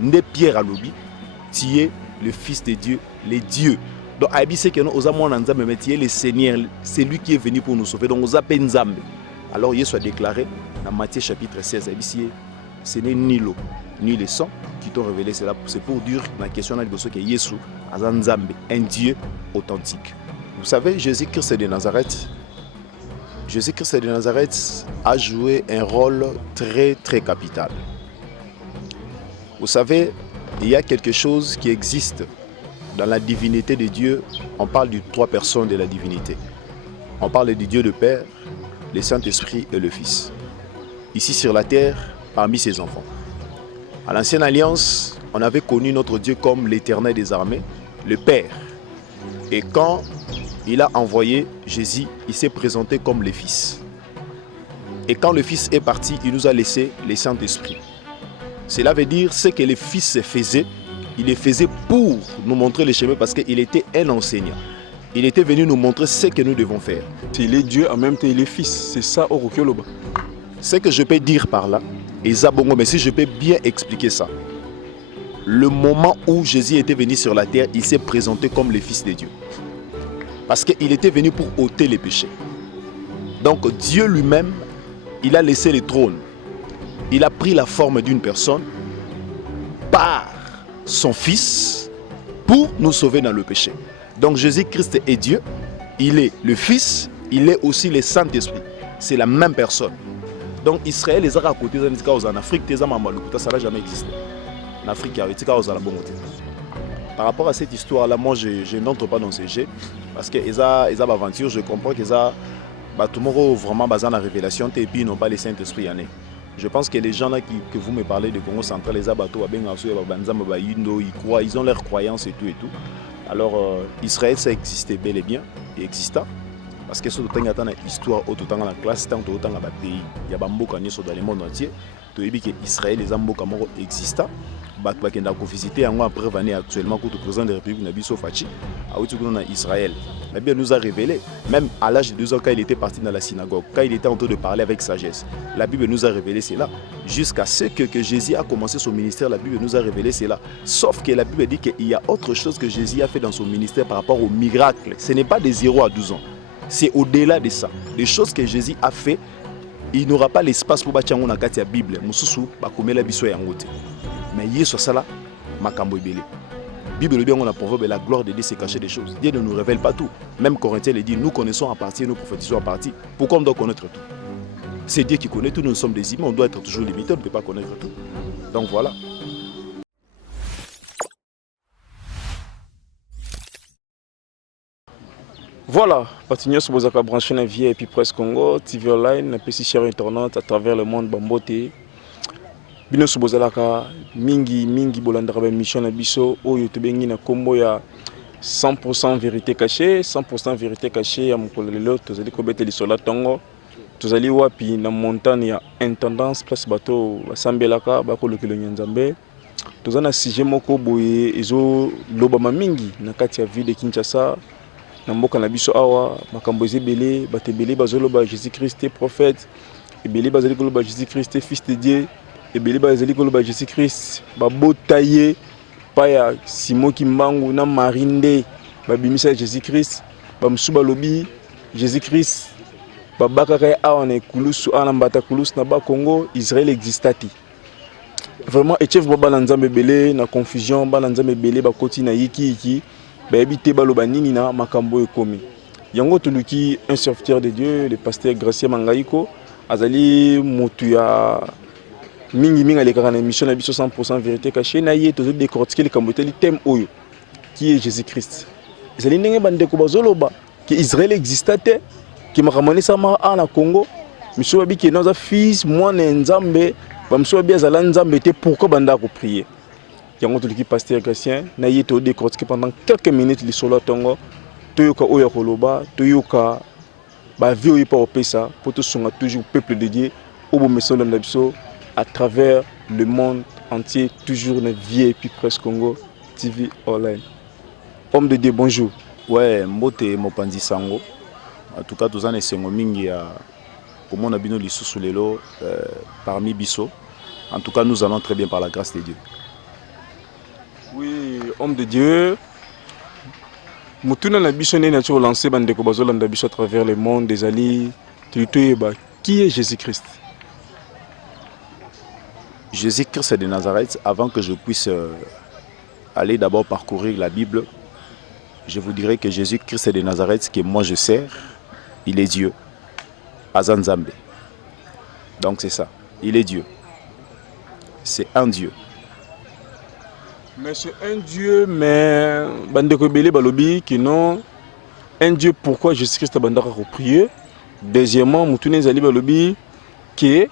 Nde Pierre alobi, tu es le Fils de Dieu, les dieux. Donc, Aïbi c'est que nous, mais tu es le Seigneur, c'est lui qui est venu pour nous sauver. Donc, nous appelons Nzambe. Alors, il soit déclaré dans Matthieu chapitre 16, Aïbi, ce n'est ni l'eau, ni le sang qui t'ont révélé cela. C'est pour dire la question de que Jésus est Nzambe, un Dieu authentique. Vous savez, Jésus-Christ de Nazareth, Jésus-Christ de Nazareth a joué un rôle très très capital. Vous savez, il y a quelque chose qui existe dans la divinité de Dieu. On parle de trois personnes de la divinité. On parle du Dieu le Père, le Saint-Esprit et le Fils. Ici sur la terre, parmi ses enfants. À l'Ancienne Alliance, on avait connu notre Dieu comme l'Éternel des armées, le Père. Et quand il a envoyé Jésus, il s'est présenté comme le Fils. Et quand le Fils est parti, il nous a laissé le Saint-Esprit. Cela veut dire ce que le Fils faisait, il le faisait pour nous montrer le chemin parce qu'il était un enseignant. Il était venu nous montrer ce que nous devons faire. Il est Dieu, en même temps il est Fils. C'est ça, Orokoloba. Ce que je peux dire par là, et Zabongo, mais si je peux bien expliquer ça, le moment où Jésus était venu sur la terre, il s'est présenté comme le Fils de Dieu. Parce qu'il était venu pour ôter les péchés. Donc Dieu lui-même, il a laissé le trône. Il a pris la forme d'une personne par son Fils pour nous sauver dans le péché. Donc Jésus-Christ est Dieu, il est le Fils, il est aussi le Saint-Esprit. C'est la même personne. Donc Israël, les Arabes à côté en Afrique, ça n'a jamais existé. En Afrique, il y a bon côté. Par rapport à cette histoire-là, moi je n'entre pas dans ce jeu parce que les aventures, je comprends que tout le monde vraiment basé la révélation et puis ils n'ont pas le Saint-Esprit. Je pense que les gens là que vous me parlez de Congo central, les abatos, ils croient, ils ont leurs croyances et tout et tout. Alors Israël, ça existait bel et bien, il exista. Parce que sur le temps histoire, autant dans la classe, tant autant dans le pays, il y a beaucoup dans le monde entier. Tu dis que Israël, les Amboka existent. Après actuellement, le président de la République Nabiso Fachi, Israël. Il nous a révélé, même à l'âge de 2 ans, quand il était parti dans la synagogue, quand il était en train de parler avec sagesse, la Bible nous a révélé cela. Jusqu'à ce que Jésus a commencé son ministère, la Bible nous a révélé cela. Sauf que la Bible dit qu'il y a autre chose que Jésus a fait dans son ministère par rapport au miracle. Ce n'est pas de 0 à 12 ans. C'est au-delà de ça. Les choses que Jésus a fait, il n'aura pas l'espace pour bâtir la Bible. Mais il y a ça là, makambo ibele. Bible le bien on a proverbe la gloire de Dieu c'est cacher des choses. Dieu ne nous révèle pas tout. Même Corinthiens le dit, nous connaissons en partie, nous prophétisons en partie. Pourquoi on doit connaître tout? C'est Dieu qui connaît tout, nous sommes des humains, on doit être toujours limité, on ne peut pas connaître tout. Donc voilà. Voilà, Patignos Bozaka branché na vie et puis Presse Congo, TV Online, na PC chère internaute à travers le monde bamboté. Bino Bozalaka mingi bolandaka ba mission na biso oyo tobengi na kombo ya 100% vérité cachée, 100% vérité cachée ya mokolo lelo tozali kobeteli sola tongo. Tozali wapi na montagne ya intendance place bato basambelaka bakolokelo nyanzambe. Tozana sujet moko boye ezo lobama mingi na kati ya ville de Kinshasa. Na mboka na biso awa makambo ezebele batebele bazoloba Jésus-Christ prophète ebele bazali koloba Jésus-Christ fils de Dieu ebele bazali koloba Jésus-Christ babotaye pa ya Simon Kimbangu na Marinde babimisa Jésus-Christ bamsu balobi Jésus-Christ babakaka awa na kulusu ana mbata kulusu na ba Congo Israël existati. Vraiment etchef baba nzambe belé na confusion ba nzambe belé ba koti na yiki Baébité baloba nini na makambo ekomi. Yango tuluki un serviteur de Dieu, le pasteur Gracien Mangaïko, azali motuya mingi alekaka na émission na biso 100% vérité cachée na ye tozo décortiquer le kamboteli thème oyo qui est Jésus-Christ. Ezali ndenge bandeko bazoloba que Israël existait que makamoni sama na Congo, miso babi que noza fils mwana nzambe, bamso babi azala nzambe te pourquoi banda ko prier. Yango tuluki pasteur Gracien na ye to décortiquer pendant quelques minutes li solo tongo toyoka oya koloba toyoka ba vie oyo pa opesa pour tout songa toujours peuple de Dieu au bon message de biso à travers le monde entier toujours na vie et puis Presse Congo TV Online. Homme de Dieu, bonjour. Ouais, mbote mopanzi sango. En tout cas tozana sengo mingi ya komona bino lisusu lelo parmi biso. En tout cas nous allons très bien par la grâce de Dieu. Oui, homme de Dieu. Mutuna na biso ne na tso lancer bande ko bazolanda biso à travers le monde des alliés. Qui est Jésus-Christ? Jésus-Christ de Nazareth, avant que je puisse aller d'abord parcourir la Bible, je vous dirais que Jésus-Christ de Nazareth, que moi je sers, il est Dieu. Azanzambe. Donc c'est ça. Il est Dieu. C'est un Dieu. Mais c'est un Dieu, mais Bandeko Bele Balobi qui non. Un Dieu, pourquoi Jésus-Christ a bandaka prier? Deuxièmement, Moutoune Zali Balobi que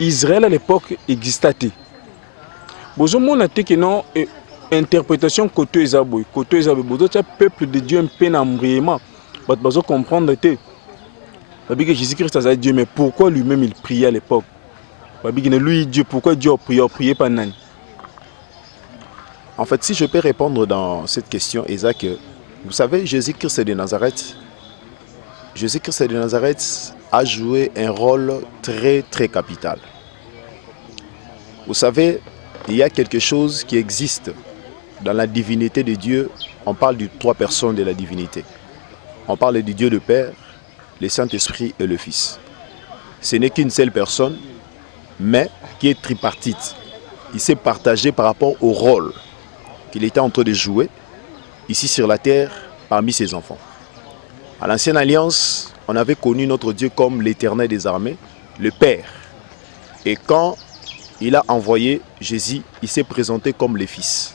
Israël à l'époque existait. Bozo mona te que non interprétation côté Ezaboy, côté Ezaboy, bozo tia peuple de Dieu un peu n'embriement. Bozo comprendre te. Babi que Jésus-Christ a Dieu, mais pourquoi lui-même il priait à l'époque? Babi que lui Dieu, pourquoi Dieu a prié pas nani? En fait, si je peux répondre dans cette question, Isaac, vous savez, Jésus-Christ de Nazareth, Jésus-Christ de Nazareth a joué un rôle très très capital. Vous savez, il y a quelque chose qui existe dans la divinité de Dieu. On parle de trois personnes de la divinité. On parle du Dieu le Père, le Saint-Esprit et le Fils. Ce n'est qu'une seule personne, mais qui est tripartite. Il s'est partagé par rapport au rôle qu'il était en train de jouer ici sur la terre parmi ses enfants. À l'Ancienne Alliance, on avait connu notre Dieu comme l'Éternel des armées, le Père. Et quand il a envoyé Jésus, il s'est présenté comme le Fils.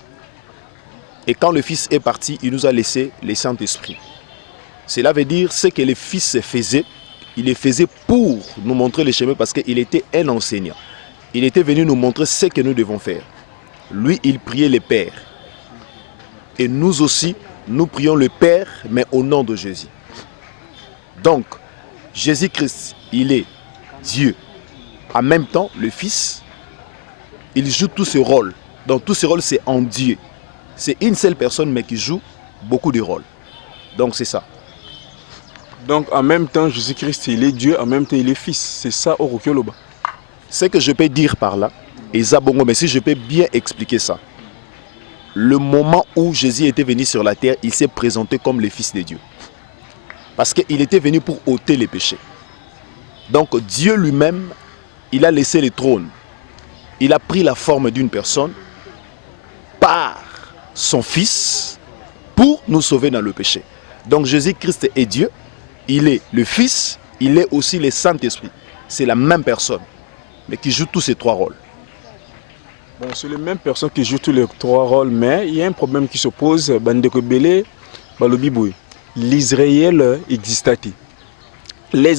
Et quand le Fils est parti, il nous a laissé le Saint-Esprit. Cela veut dire ce que le Fils faisait, il le faisait pour nous montrer le chemin parce qu'il était un enseignant. Il était venu nous montrer ce que nous devons faire. Lui, il priait le Père. Et nous aussi, nous prions le Père, mais au nom de Jésus. Donc, Jésus-Christ, il est Dieu. En même temps, le Fils, il joue tous ses rôles. Donc, tous ces rôles, c'est en Dieu. C'est une seule personne, mais qui joue beaucoup de rôles. Donc, c'est ça. Donc, en même temps, Jésus-Christ, il est Dieu, en même temps, il est Fils. C'est ça, Orokyoloba. Ce que je peux dire par là, et Zabongo, mais si je peux bien expliquer ça, le moment où Jésus était venu sur la terre, il s'est présenté comme le Fils de Dieu. Parce qu'il était venu pour ôter les péchés. Donc Dieu lui-même, il a laissé le trône. Il a pris la forme d'une personne par son Fils pour nous sauver dans le péché. Donc Jésus-Christ est Dieu, il est le Fils, il est aussi le Saint-Esprit. C'est la même personne, mais qui joue tous ces trois rôles. Bon, c'est les mêmes personnes qui jouent tous les trois rôles, mais il y a un problème qui se pose. Bandeko Bele, Balobiboui. L'Israël existait. Les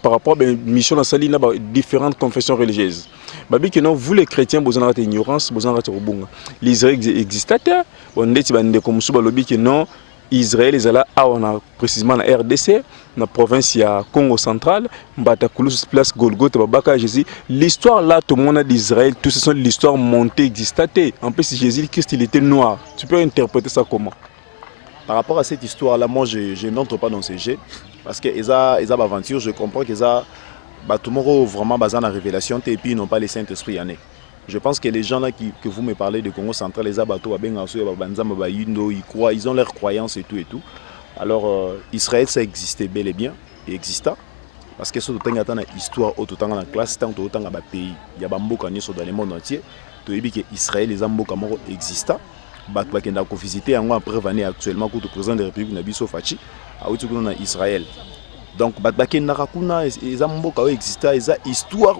par rapport à la mission de Salina, différentes confessions religieuses. Vous les chrétiens, vous avez ignorance, vous avez l'Israël existait. On dit que non. Israël est là, on a précisément la RDC, la province Congo central, Mbatakoulou, place Golgotha, Babaka, Jésus. L'histoire là, tout le monde d'Israël, tout ce sont l'histoire montée, existée. En plus, Jésus-Christ, il était noir. Tu peux interpréter ça comment? Par rapport à cette histoire-là, moi, je n'entre pas dans ce jeu. Parce que les aventures, je comprends que tout le monde vraiment basé dans la révélation et puis ils n'ont pas le Saint-Esprit. Je pense que les gens là que vous me parlez de Congo central, les abatos, ils croient, ils ont leurs croyances et tout et tout. Alors Israël, ça existait bel et bien, et exista. Parce que ce temps dans l'histoire, autant dans la classe, tant autant dans le pays, il y a bamboka dans le monde entier. Tu as dit que Israël, les amboka exista. Qui ont visité après venir actuellement pour le président de la République Nabiso Fachi, à Israël. Donc, il y a une histoire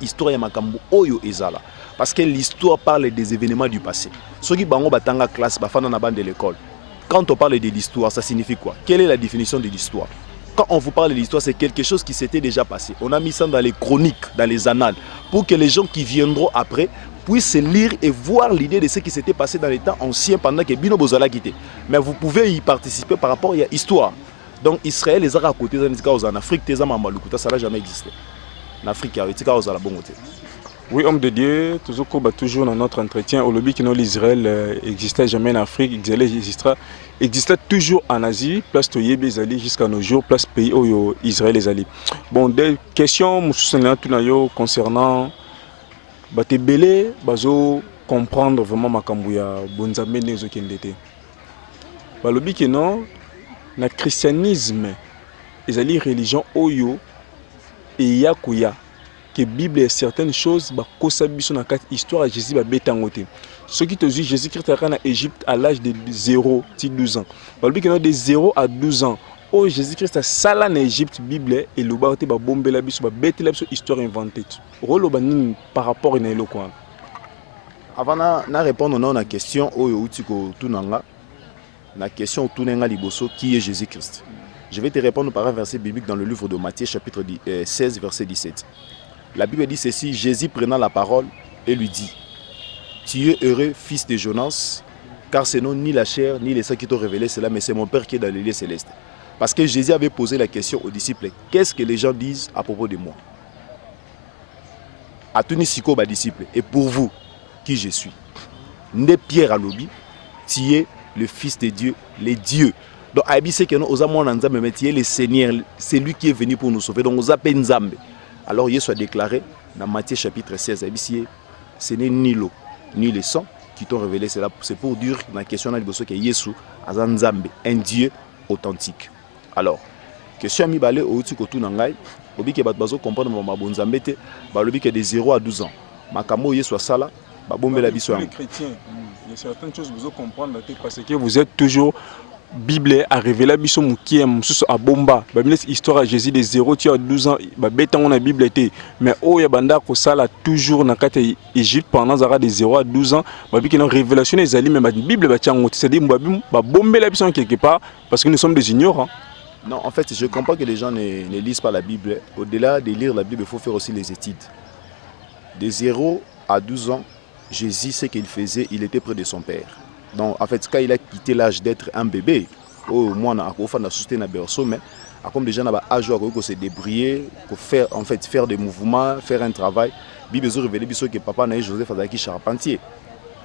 histoire ya makambo oyo ezala parce que l'histoire parle des événements du passé. Ceux qui bango batanga classe bafana na bande de l'école. Quand on parle de l'histoire, ça signifie quoi? Quelle est la définition de l'histoire? Quand on vous parle de l'histoire, c'est quelque chose qui s'était déjà passé. On a mis ça dans les chroniques, dans les annales, pour que les gens qui viendront après puissent lire et voir l'idée de ce qui s'était passé dans les temps anciens pendant que Bino Bozala quitté. Mais vous pouvez y participer par rapport à l'histoire. Donc Israël, les Arabes côté en Afrique, ça n'a jamais existé. En Afrique, il y a la bonne côté. Oui, homme de Dieu, toujours dans notre entretien, au lobby que l'Israël existait jamais en Afrique, existait toujours en Asie, place Toyebe Zali jusqu'à nos jours, place pays où Israël les alliés. Bon, des questions concernant Batebele, Bazo comprendre vraiment makambo ya bonzambe nezo kendete. Balobi que non, na christianisme, ezali religion oyo et yakuya que Bible est certaines choses ba kosa biso na kat histoire à Jésus ba betangote. Ce qui te dit Jésus Christ a en Égypte à l'âge de 0 à 12 ans. Balobi que non de 0 à 12 ans. Oh Jésus Christ a sala en Égypte Bible et le ba te ba bombela biso ba betela biso histoire inventée. Rolo ba nini par rapport na eloko. Avant de répondre à la question, la question qui est Jésus-Christ. Je vais te répondre par un verset biblique dans le livre de Matthieu, chapitre 16, verset 17. La Bible dit ceci, Jésus prenant la parole et lui dit, tu es heureux, fils de Jonas, car c'est non ni la chair ni les sangs qui t'ont révélé cela, mais c'est mon Père qui est dans les lieux célestes. Parce que Jésus avait posé la question aux disciples, qu'est-ce que les gens disent à propos de moi? À tous les disciples, et pour vous, qui je suis. Né Pierre à l'obi, tu es le Fils de Dieu, les dieux. Donc, Aïbi, c'est que nous, tu es le Seigneur, c'est lui qui est venu pour nous sauver. Donc, nous appelons Nzambe. Alors, il soit déclaré dans Matthieu chapitre 16, Aïbi, ce n'est ni l'eau, ni le sang qui t'ont révélé. C'est pour dire, dans la question que Yesu, Nzambe, un Dieu authentique. Alors, question Ami Balé, au Tikotou Nangai, Obi ke bat bazo comprendre ma bonzambe te, ba lobi ke de 0 à 12 ans. Makamo Yesu sala. Tous les chrétiens, il y a certaines choses que vous comprendre parce que vous êtes toujours Bible à révéler biso mukie mususu a bomba ba histoire à Jésus de 0 à 12 ans ba betango na Bible té mais o ya banda ko sala toujours na kati Égypte pendant zara de 0 à 12 ans ba bi que non révélation les ali même Bible ba tiango c'est-à-dire ba bombela biso quelque part parce que nous sommes des ignorants. Non, en fait, je comprends que les gens ne lisent pas la Bible. Au-delà de lire la Bible, il faut faire aussi les études. De 0 à 12 ans, Jésus, ce qu'il faisait, il était près de son père. Donc, en fait, quand il a quitté l'âge d'être un bébé, au moins, on a soutenu un berceau, mais comme déjà, on a âge où se débrouiller, pour faire, en fait, faire des mouvements, faire un travail. La Bible révélé que papa n'a Joseph Azaki charpentier.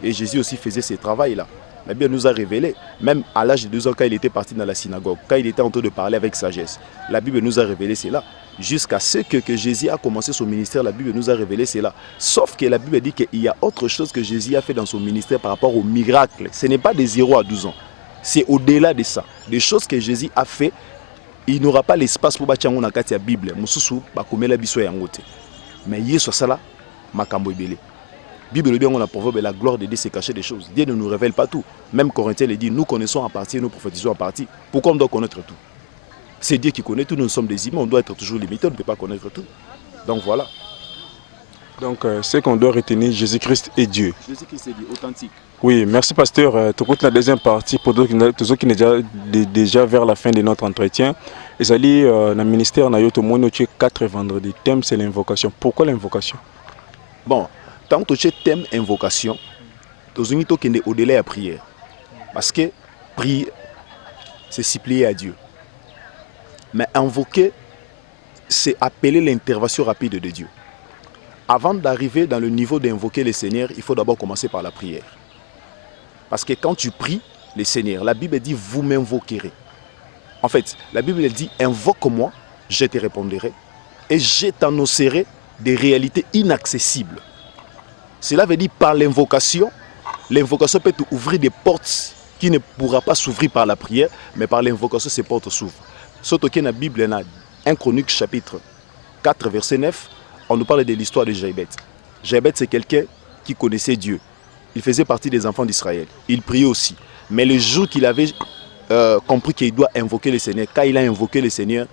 Et Jésus aussi faisait ce travail-là. La Bible nous a révélé, même à l'âge de 2 ans, quand il était parti dans la synagogue, quand il était en train de parler avec sagesse, la Bible nous a révélé cela. Jusqu'à ce que Jésus a commencé son ministère, la Bible nous a révélé cela. Sauf que la Bible dit qu'il y a autre chose que Jésus a fait dans son ministère par rapport au miracle. Ce n'est pas de 0 à 12 ans. C'est au-delà de ça. Des choses que Jésus a fait, il n'aura pas l'espace pour bâtir la Bible. Mais il y a ça, makambo ibele. Bible dit on a proverbe la gloire de Dieu c'est cacher des choses. Dieu ne nous révèle pas tout. Même Corinthiens le dit, nous connaissons en partie et nous prophétisons en partie. Pourquoi on doit connaître tout? C'est Dieu qui connaît tout, nous sommes des humains, on doit être toujours limité, on ne peut pas connaître tout. Donc voilà. Donc ce qu'on doit retenir, Jésus-Christ est Dieu. Jésus-Christ est Dieu, authentique. Oui, merci pasteur. Tu écoutes la deuxième partie pour ceux qui sont déjà vers la fin de notre entretien. Et ça dit, dans le ministère, on a 4 vendredis. Le thème c'est l'invocation. Pourquoi l'invocation? Bon. Tant que tu thème invocation, tu as au-delà de la prière. Parce que prier, c'est supplier à Dieu. Mais invoquer, c'est appeler l'intervention rapide de Dieu. Avant d'arriver dans le niveau d'invoquer le Seigneur, il faut d'abord commencer par la prière. Parce que quand tu pries le Seigneur, la Bible dit « vous m'invoquerez ». En fait, la Bible dit « invoque-moi, je te répondrai et je t'annoncerai des réalités inaccessibles ». Cela veut dire par l'invocation peut ouvrir des portes qui ne pourra pas s'ouvrir par la prière, mais par l'invocation, ces portes s'ouvrent. Surtout que dans la Bible, dans 1 Chronique chapitre 4, verset 9, on nous parle de l'histoire de Jaïbet. Jaïbet, c'est quelqu'un qui connaissait Dieu. Il faisait partie des enfants d'Israël. Il priait aussi. Mais le jour qu'il avait compris qu'il doit invoquer le Seigneur, quand il a invoqué le Seigneur,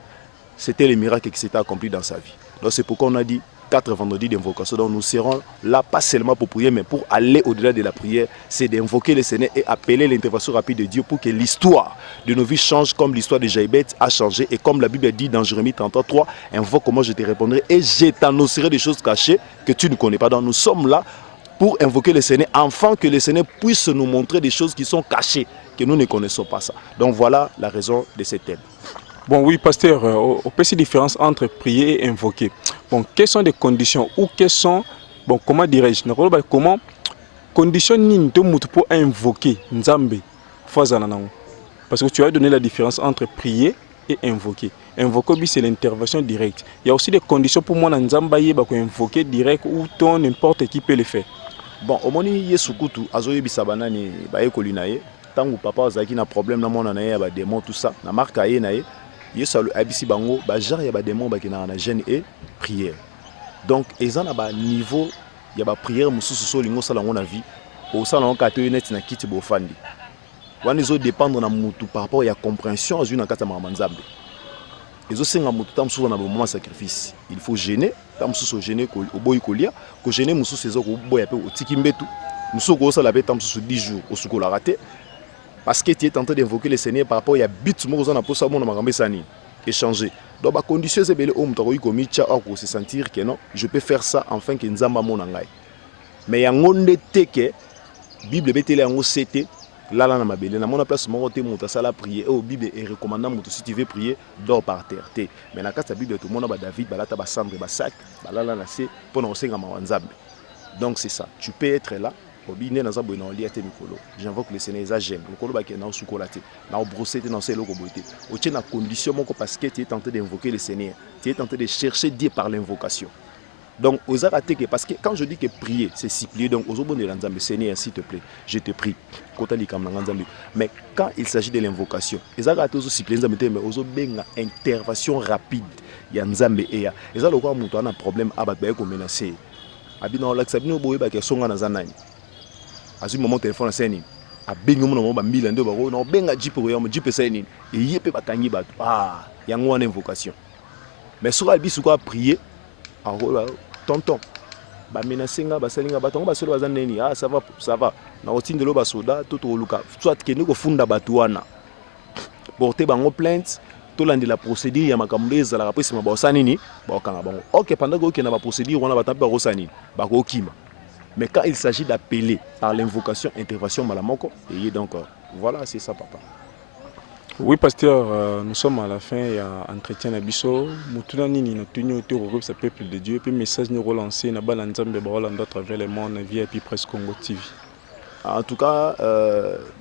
c'était le miracle qui s'était accompli dans sa vie. Donc c'est pourquoi on a dit 4 vendredis d'invocation. Donc nous serons là pas seulement pour prier, mais pour aller au-delà de la prière, c'est d'invoquer le Seigneur et appeler l'intervention rapide de Dieu pour que l'histoire de nos vies change comme l'histoire de Jaïbet a changé. Et comme la Bible dit dans Jérémie 33, invoque-moi, je te répondrai et je t'annoncerai des choses cachées que tu ne connais pas. Donc nous sommes là pour invoquer le Seigneur, afin que le Seigneur puisse nous montrer des choses qui sont cachées, que nous ne connaissons pas ça. Donc voilà la raison de ce thème. Bon, oui, pasteur, on peut se différence entre prier et invoquer. Bon, quelles sont les conditions ou quelles sont, bon, comment dirais-je, comment conditions pour invoquer Nzambe parce que tu as donné la différence entre prier et invoquer. Invoquer, c'est l'intervention directe. Il y a aussi des conditions pour moi Nzambe pour invoquer direct ou ton n'importe qui peut le faire. Bon, omoni Yesu kutu azoyebisa banani bayekoli na ye tango papa azalaki na problème na mona na ye ya badémon tout ça na marka ye na ye Yesu ayebisi bango genre ya badémon bakendaka na jeûne et prière. Donc eza na baniveau ya baprière mosusu so olingi osala yango na vie osala yango kaka te neti na kiti bofandi wana ezodépendre na mutu par rapport ya compréhension azwi na kati ya makambo ya Nzambe. Ezosenga mutu ta mosusu na bamoment sacrifice il faut gêner ta mosusu ogêner oboyi kolia kogêner mosusu eza koboya mpe otiki mbetu mosusu okosala mpe ta mosusu 10 jours osukolaka te parce que tu es tenté d'invoquer le Seigneur par rapport à but moko za na posa mona makambo esani échanger. Donc ba condition ezebele o mutu akoki komitia ako se sentir que non je peux faire ça enfin que Nzamba mona ngai. Mais yango ndete ke Bible betele yango sete lala na mabele na mona place moko te mutu asala prier et au Bible est recommandant mutu si tu veux prier dors par terre te. Mais na kati ya Bible tout mona ba David balata ba cendre ba sac balala na se pour na osenga ma Nzambe. Donc c'est ça, tu peux être là. J'invoque le Seigneur, ça j'aime. Le colo qui est dans le chocolate, dans le brossé, dans le beauté. Au tient la condition parce que tu es tenté d'invoquer le Seigneur, tu es tenté de chercher Dieu par l'invocation. Donc aux arrêtés parce que quand je dis que prier c'est supplier, donc aux obonnes de l'Anzambe, Seigneur s'il te plaît, je te prie. Mais quand il s'agit de l'invocation, les arrêtés aux supplier, mais aux obonnes intervention rapide, il y a Nzambe et ya. Et ça le quoi mon un problème à battre comme menacé. Abina olax abino boye ba ke songa na zanani. À ce moment téléphone seni a benga mo na ba mila ndo ba ko na benga jipe ko ya mo jipe seni et yepe ba kangi ba yango wana invocation mais sur albi su ko prier a tonton ba menacinga ba salinga ba tongo ba solo bazan neni ça va na otindelo ba soda to to luka soit ke ndiko funda batu wana porter bango plainte to landi la procédure ya makambo ezala après c'est ba osanini ba okanga bango OK pendant que na ba procédure wana ba tampa ba osanini ba ko kima. Mais quand il s'agit d'appeler par l'invocation, intervention malamoko, et donc voilà, c'est ça, papa. Oui, pasteur, nous sommes à la fin, il y a entretien à Bisso. Nous nini na tenu au ce peuple de Dieu, puis message nous relancer na bana nzambe ba Rolanda à travers le monde via puis presque Congo TV. En tout cas,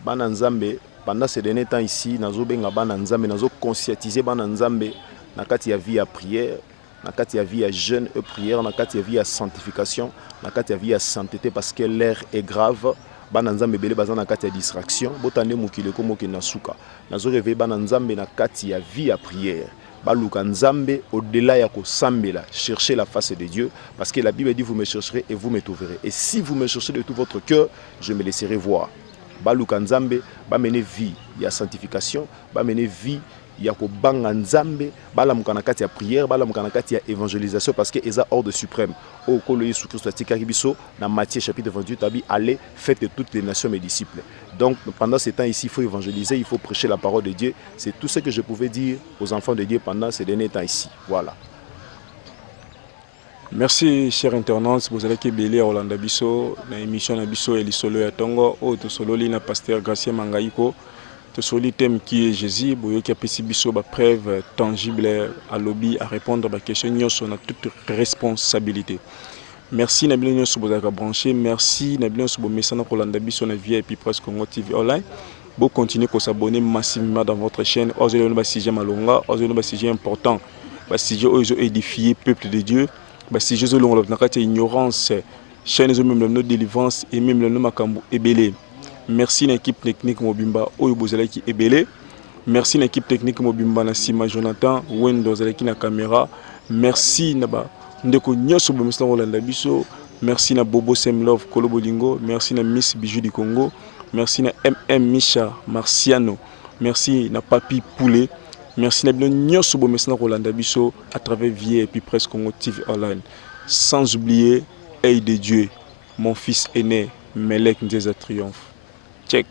bana nzambe pendant ces derniers temps ici, nazo benga bana nzambe, nazo conscientiser bana nzambe na kati ya vie à prière. Na kati ya vie à jeûne et prière, na kati ya vie à sanctification, na kati ya vie à sainteté parce que l'air est grave. Bana nzambe bele bazana kati ya distraction, botande mukile ko moke na suka. Nazo réveiller bana nzambe na kati ya vie à prière. Baluka nzambe au-delà ya ko sambela, chercher la face de Dieu parce que la Bible dit vous me chercherez et vous me trouverez. Et si vous me cherchez de tout votre cœur, je me laisserai voir. Baluka nzambe ba mener vie, il y a sanctification, ba mener vie ya ko banga nzambe bala mukana kati ya prière bala mukana kati ya évangélisation parce que eza ordre suprême au kolo Yesu Christ atikaki biso na Matthieu chapitre 28 tabi allez faites de toutes les nations mes disciples. Donc pendant ces temps ici il faut évangéliser, il faut prêcher la parole de Dieu. C'est tout ce que je pouvais dire aux enfants de Dieu pendant ces derniers temps ici. Voilà. Merci chers internautes, vous allez kebele Rolanda Bisso na émission na Bisso et lisolo ya tongo o to sololi na pasteur Gracien Mangaiko. Le thème qui est Jésus, qui a fait une preuve tangible à lobby à répondre à la question, on a toute responsabilité. Merci Nabilon Soubozaka branché, merci Nabilon Soubomessana Rolanda Bisso na vie et puis presque Congo TV online. Vous continuez à s'abonner massivement dans votre chaîne. Osez le sujet malonga, osez le sujet important, le sujet où ils ont édifié peuple de Dieu, le sujet où l'on a ignorance, chaîne où même notre délivrance et même le nom Makambu Ebele. Merci l'équipe technique Mobimba Oyobozala qui est belé. Merci l'équipe technique Mobimba Nassima Jonathan Wendo Zalaki na caméra. Merci Naba Ndeko Nyoso Bomista Rolanda Bisso. Merci na Bobo Semlove Kolobolingo. Merci na Miss Bijou du Congo. Merci na MM Misha Marciano. Merci na Papi Poulet. Merci na Bilo Nyoso Bomista Rolanda Bisso à travers Vie et puis presque Congo TV online. Sans oublier Aide de Dieu, mon fils aîné Melek Ndeza Triomphe. Check.